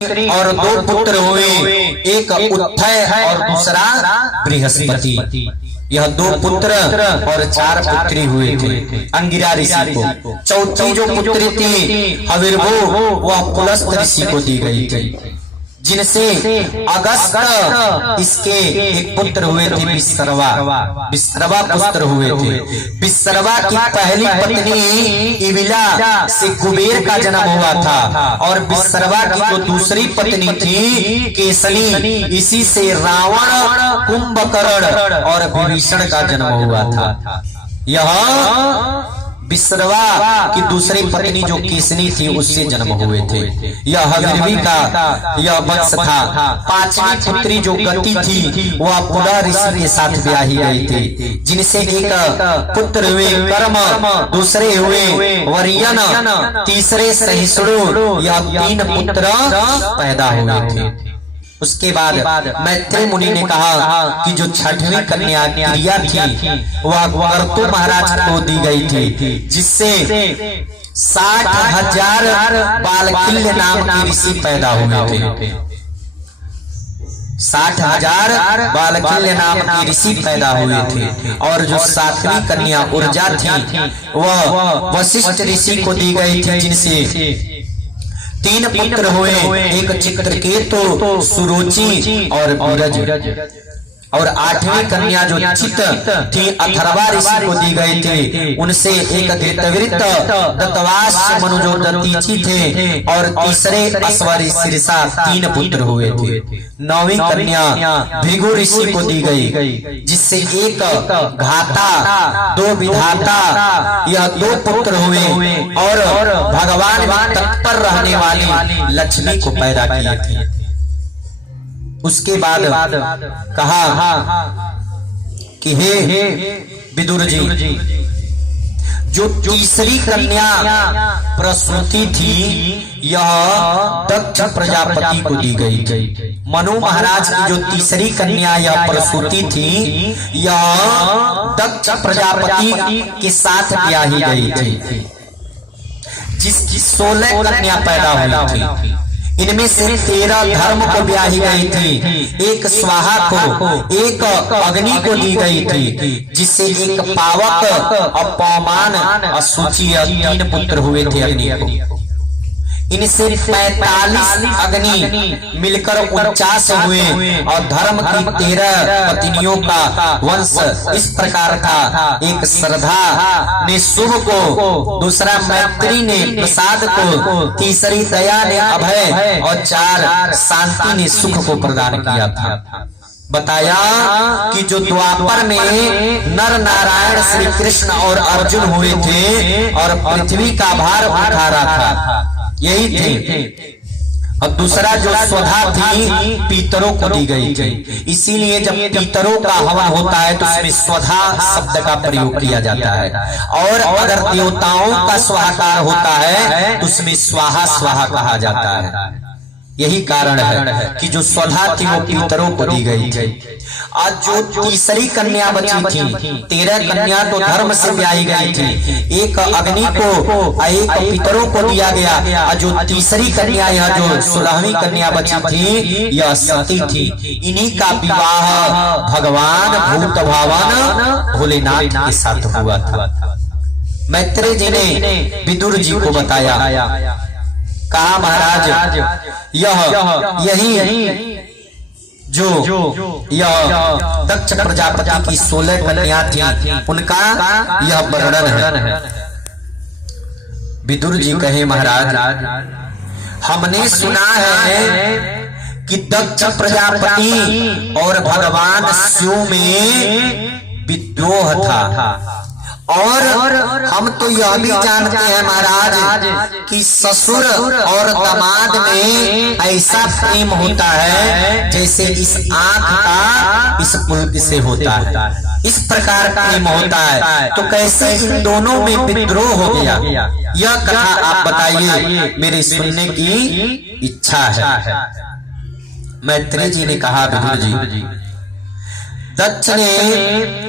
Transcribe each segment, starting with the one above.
और दो पुत्र हुए, एक उत्थय और दूसरा बृहस्पति। यह दो पुत्र और 4 पुत्री हुए थे अंगिरा ऋषि को। चौथी जो पुत्री थी हविर्भू, वह पुलस्त ऋषि को दी गई थी, जिनसे अगस्त इसके एक पुत्र हुए थे विश्रवा पुत्र हुए थे। विश्रवा की पहली पत्नी इविला से कुबेर का जन्म हुआ था, और विश्रवा की जो दूसरी पत्नी थी केसनी, इसी से रावण, कुंभकर्ण और विभीषण का जन्म हुआ था। यह विश्रवा की दूसरी पत्नी जो केसनी थी उससे जन्म हुए थे। यह हविर्भी का यह वंश था। 5वीं पुत्री जो गति थी वह पुला ऋषि के साथ ब्याही गई थी, जिनसे एक पुत्र हुए कर्म, दूसरे हुए वरियन, तीसरे सहिष्णु। यह 3 पुत्र पैदा हुए थे। उसके बाद मैत्रेय मुनि ने कहा कि जो 6वीं कन्या क्रिया थी वह कर्तु महाराज को दी गई थी, जिससे 60,000 बालकिल्य नाम के ऋषि पैदा हुए थे। 60,000 बालकिल्य नाम के ऋषि पैदा हुए थे। और जो 7वीं कन्या ऊर्जा थी वह वशिष्ठ ऋषि को दी गई थी, जिनसे 3 पुत्र हुए, एक चित्रकेतु, सुरुचि और बीरज। और 8वीं कन्या जो चित थी अथर्वा ऋषि को दी गई थी, उनसे एक धृतवृत्त, दत्तवास, मनु जो दतीची थे, और तीसरे अश्वरी शीर्षा 3 पुत्र हुए थे। 9वीं कन्या भृगु ऋषि को दी गई, जिससे एक घाता, 2 विधाता, यह 2 पुत्र हुए, और भगवान में तत्पर रहने वाली लक्ष्मी को पैदा किए थे। उसके बाद कहा कि हे विदुर जी, जो तीसरी कन्या प्रसूति थी यह दक्ष प्रजापति को दी गई थी। मनु महाराज की जो तीसरी कन्या यह प्रसूति थी यह दक्ष प्रजापति के साथ ब्याही गई थी, जिसकी 16 कन्या पैदा हुई थी। इनमें से 13 धर्म को ब्याही गई थी, एक स्वाहा को, एक अग्नि को दी गई थी, जिससे एक पावक, अपमान, अशुचि, 3 पुत्र हुए थे अग्नि को। इनसे 45 अग्नि मिलकर 49 हुए, और धर्म की 13 पत्नियों का वंश इस प्रकार था। एक श्रद्धा ने शुभ को, दूसरा मैत्री ने प्रसाद को, तीसरी दया ने अभय, और 4 शांति ने सुख को प्रदान किया था। बताया कि जो द्वापर में नर नारायण श्री कृष्ण और अर्जुन हुए थे और पृथ्वी का भार उठा रहा था, यही थे। और दूसरा जो स्वधा थी पीतरों को दी गई थी। इसीलिए जब पीतरों का हवन होता है तो उसमें स्वधा शब्द का प्रयोग किया जाता है, और अगर देवताओं का स्वाहाकार होता है तो उसमें स्वाहा स्वाहा कहा जाता है। यही कारण है कि जो स्वधा थी वो पीतरों को दी गई थी। आज जो तीसरी कन्या बची थी, 13 कन्या तो धर्म से ब्याही गई थी, एक अग्नि को, एक पितरों को दिया गया, और जो तीसरी कन्या यह जो 16वीं कन्या बची थी यह सती थी। इन्हीं का विवाह भगवान भूत भावन भोलेनाथ के साथ हुआ था। मैत्रेय जी ने विदुर जी को बताया, कहा महाराज यही जो यह दक्ष प्रजापति की 16 कन्या थी उनका यह वर्णन है। विदुर जी कहे महाराज, हमने सुना है कि दक्ष प्रजापति और भगवान शिव में विद्रोह था, और हम तो यह भी जानते हैं महाराज कि ससुर और दामाद में ऐसा प्रेम होता है जैसे इस आंख का इस पुलक से होता है, इस प्रकार प्रेम होता है। तो कैसे इन दोनों में विद्रोह हो गया, यह कथा आप बताइए, मेरे सुनने की इच्छा है। मैत्रेय जी ने कहा, विदुर जी, दक्ष ने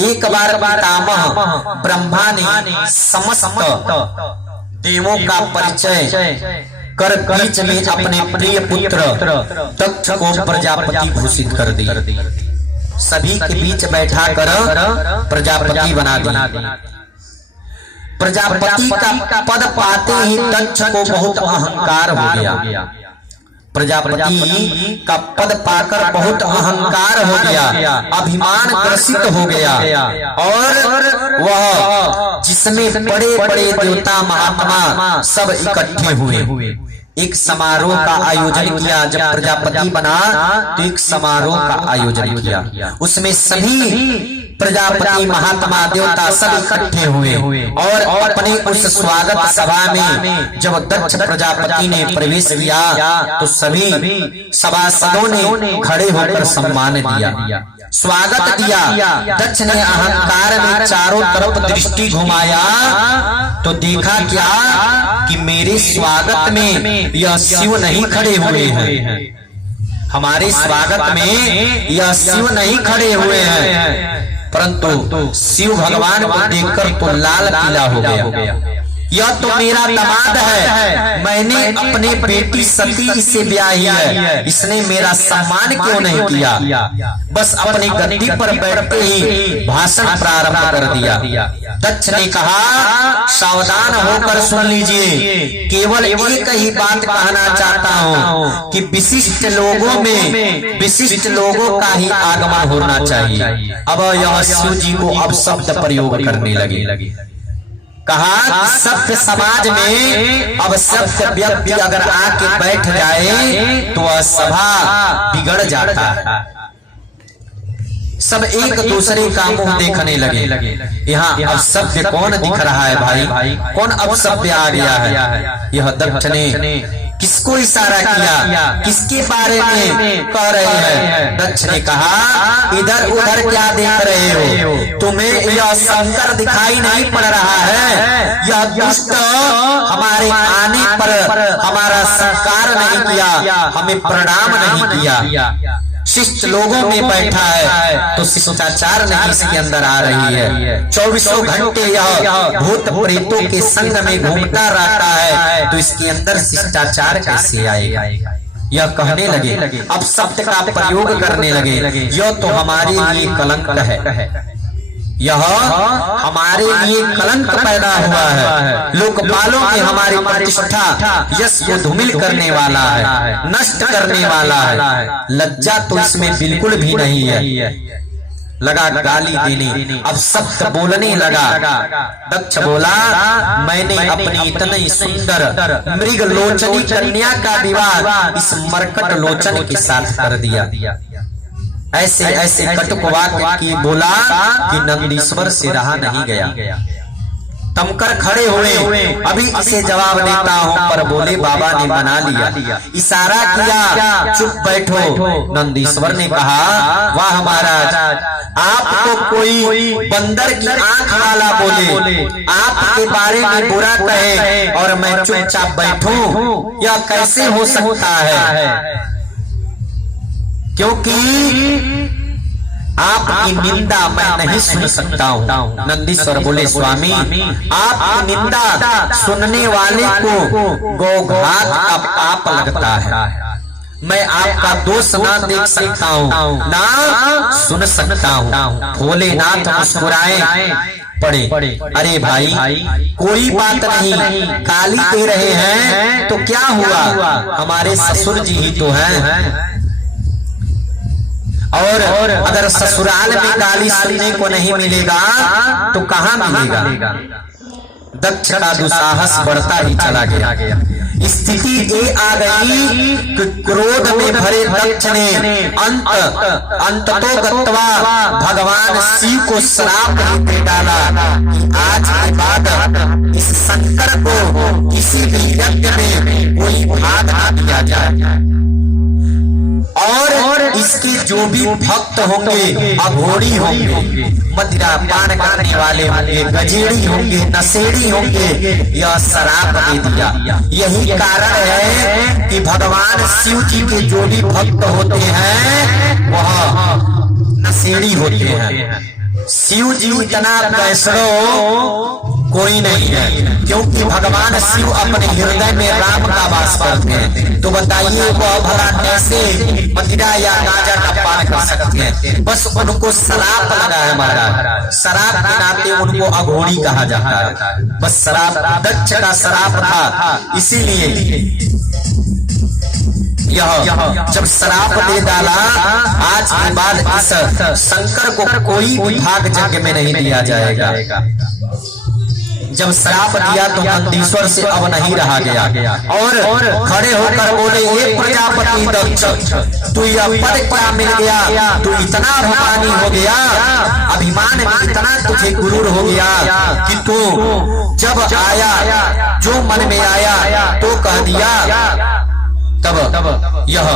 एक बार पितामह ब्रह्मा ने समस्त देवों का परिचय कर बीच में अपने प्रिय पुत्र दक्ष को प्रजापति घोषित कर दी। सभी के बीच बैठा कर प्रजापति बना दिया। प्रजापति का पद पाते ही दक्ष को बहुत अहंकार हो गया। प्रजापति का पद पाकर बहुत अहंकार हो गया, अभिमान ग्रसित हो गया और वह जिसमें बड़े बड़े देवता महात्मा सब इकट्ठे हुए। एक समारोह का आयोजन किया। जब प्रजापति बना तो एक समारोह का आयोजन किया। उसमें सभी प्रजापति महात्मा देवता सब इकट्ठे हुए और अपने उस स्वागत सभा में जब दक्ष प्रजापति ने प्रवेश किया तो सभी सभासदों ने खड़े होकर सम्मान दिया, स्वागत दिया। दक्ष ने अहंकार में चारों तरफ दृष्टि घुमाया तो देखा क्या कि मेरे स्वागत में यह शिव नहीं खड़े हुए हैं, हमारे स्वागत में यह शिव नहीं खड़े हुए हैं, परंतु शिव भगवान को देखकर तो लाल पीला हो गया। यह तो मेरा दामाद है, मैंने अपने बेटी सती से ब्याही है, इसने मेरा सम्मान क्यों नहीं किया। बस अपनी गद्दी पर बैठते ही भाषण प्रारंभ कर दिया। दक्ष ने कहा, सावधान होकर सुन लीजिए, केवल एक ही बात कहना चाहता हूँ कि विशिष्ट लोगों में विशिष्ट लोगों का ही आगमन होना चाहिए। अब यह शिव जी को अब शब्द प्रयोग करने लगे। कहा कि सभ्य समाज में अब सभ्य व्यक्ति अगर आके बैठ जाए तो वह सभा बिगड़ जाता है। सब एक दूसरे का मुंह देखने लगे। यहाँ अब सभ्य कौन दिख रहा है भाई, कौन अब सभ्य आ गया है। यह दक्ष ने किसको इशारा किया, किसके बारे में कह रहे हैं। दक्ष ने कहा, इधर उधर क्या देख रहे हो, तुम्हें यह शंकर दिखाई नहीं पड़ रहा है। यह दुष्ट हमारे आने पर हमारा सत्कार नहीं किया, हमें प्रणाम नहीं किया। शिष्ट लोगों में बैठा है तो शिष्टाचार नहीं इसके अंदर आ रही है। 24 घंटे यह भूत प्रेतों के संग में घूमता रहता है तो इसके अंदर शिष्टाचार कैसे आएगा। यह कहने लगे, अब शब्द का प्रयोग करने लगे, यह तो हमारे लिए कलंक है, यह हमारे लिए कलंक पैदा हुआ है। लोकपालों में हमारी प्रतिष्ठा यश को धूमिल करने वाला है, नष्ट करने वाला है। लज्जा तो इसमें बिल्कुल भी नहीं है। लगा गाली देने, अब शब्द बोलने लगा। दक्ष बोला, मैंने अपनी इतनी सुंदर मृग लोचनी कन्या का विवाह इस मरकट लोचन के साथ कर दिया। ऐसे ऐसे कटुक वाक्य की बोला कि नंदीश्वर से रहा नहीं गया। तमकर खड़े हुए, अभी इसे जवाब देता हूँ, पर बोले बाबा ने बना लिया, इशारा किया, चुप बैठो। नंदीश्वर ने कहा, वाह महाराज, आपको कोई बंदर की आंख वाला बोले, आपके बारे में बुरा कहे और मैं चुपचाप बैठूं, यह कैसे हो सकता है। क्योंकि आपकी निंदा मैं नहीं सुन सकता हूँ। नंदीश्वर बोले, स्वामी आपकी निंदा सुनने वाले को गौघात का पाप लगता है। मैं आपका दोष ना देख सकता हूँ, ना सुन सकता हूँ। भोलेनाथ मुस्कुराए पड़े, अरे भाई कोई बात नहीं, गाली दे रहे हैं तो क्या हुआ, हमारे ससुर जी ही तो हैं। और अगर ससुराल में गाली सुनने को नहीं मिलेगा तो कहाँ मिलेगा। दक्ष का दुस्साहस बढ़ता ही चला गया। स्थिति ये आ गई कि क्रोध में भरे दक्ष ने अंततो गत्वा भगवान शिव को श्राप दे डाला कि आज के बाद इस शंकर को किसी भी यज्ञ में कोई भाग ना दिया जाए और इसके जो भी भक्त होंगे, अघोरी होंगे, मदिरा पान करने वाले होंगे, गजेड़ी होंगे, नशेड़ी होंगे, यह शराब दे दिया। यही कारण है कि भगवान शिव जी के जो भी भक्त होते हैं वह नशेड़ी होते हैं। शिव जी इतना वैष्णव कोई नहीं है, क्योंकि भगवान शिव अपने हृदय में राम का वास करते हैं। तो बताइए वह भला कैसे मदिरा या गांजा का पान कर सकते हैं? बस उनको शराब लगा है महाराज, शराब के नाते उनको अघोरी कहा जाता है। बस शराब दक्ष का शराब था, इसीलिए यह जब श्राप दे डाला, आज के बाद इस शंकर को कोई भी भाग यज्ञ में नहीं दिया जाएगा। जब श्राप दिया तो नंदीश्वर से अब नहीं रहा गया और खड़े होकर बोले, ये प्रजापति दक्ष, तू यह पद क्या मिल गया? तू इतना अभिमानी हो गया, अभिमान में इतना तुझे गुरूर हो गया कि तू जब आया जो मन में आया तो कह दिया। तब यह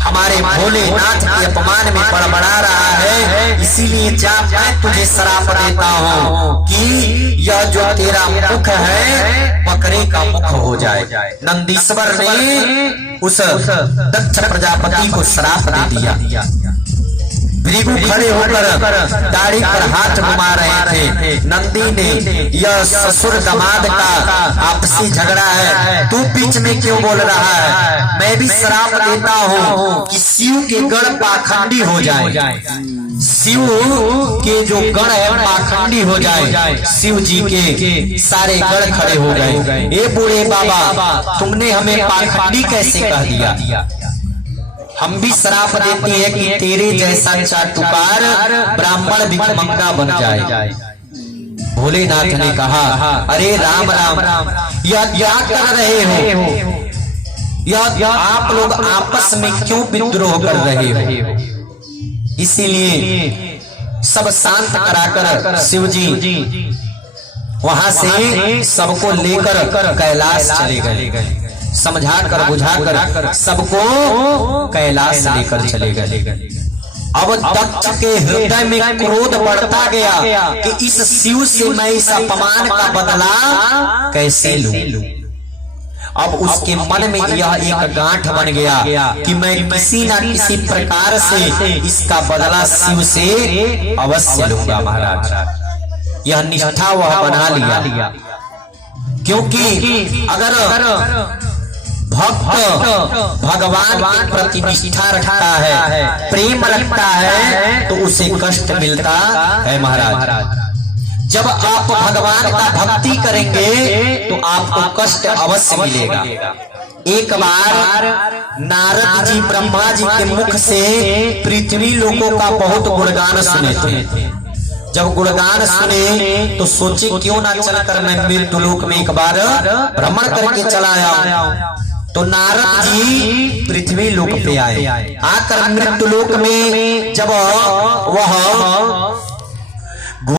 हमारे भोलेनाथ के अपमान में बड़बड़ा रहा है। इसीलिए जा मैं तुझे श्राप देता हूँ कि यह जो तेरा मुख है बकरे का मुख हो जाए। नंदीश्वर ने उस दक्ष प्रजापति को श्राप दे दिया। भृगु खड़े होकर दाढ़ी पर हाथ घुमा रहे थे। नंदी ने, यह ससुर दामाद का आपसी झगड़ा है, तू बीच में क्यों बोल रहा है? मैं भी श्राप देता हूँ कि शिव के गण पाखंडी हो जाए, शिव के जो गण है पाखंडी हो जाए। शिव जी के सारे गण खड़े हो गए। ए बूढ़े बाबा, तुमने हमें पाखंडी कैसे कह दिया? हम भी श्राप देते हैं कि तेरे जैसा चाटुकार ब्राह्मण भिखमंगा बन जाए। भोलेनाथ ने कहा, अरे राम राम, यह क्या कर रहे हो? यह आप लोग आपस में क्यों विद्रोह कर रहे हो? इसीलिए सब शांत कराकर शिव जी वहां से सबको लेकर कैलाश चले गए। समझा कर बुझा कर सबको कैलाश लेकर चले गए। अब दक्ष के हृदय में क्रोध बढ़ता गया कि इस शिव से मैं इस अपमान का बदला कैसे लूं। अब उसके मन में यह एक गांठ बन गया कि मैं किसी न किसी प्रकार से इसका बदला शिव से अवश्य लूंगा। महाराज यह निष्ठा वह बना लिया, क्योंकि अगर भक्त भगवान के प्रति निष्ठा रखता है, प्रेम रखता है, तो उसे कष्ट मिलता है। महाराज जब आप भगवान का भक्ति करेंगे तो आपको कष्ट अवश्य मिलेगा। एक बार नारद जी ब्रह्मा जी के मुख से पृथ्वी लोकों का बहुत गुणगान सुने थे। जब गुणगान सुने तो सोचे क्यों ना चलकर मैं मृत्युलोक में एक बार भ्रमण करके चला आया। तो नारद जी पृथ्वी लोक पे आए। आकर मृत्युलोक में जब वह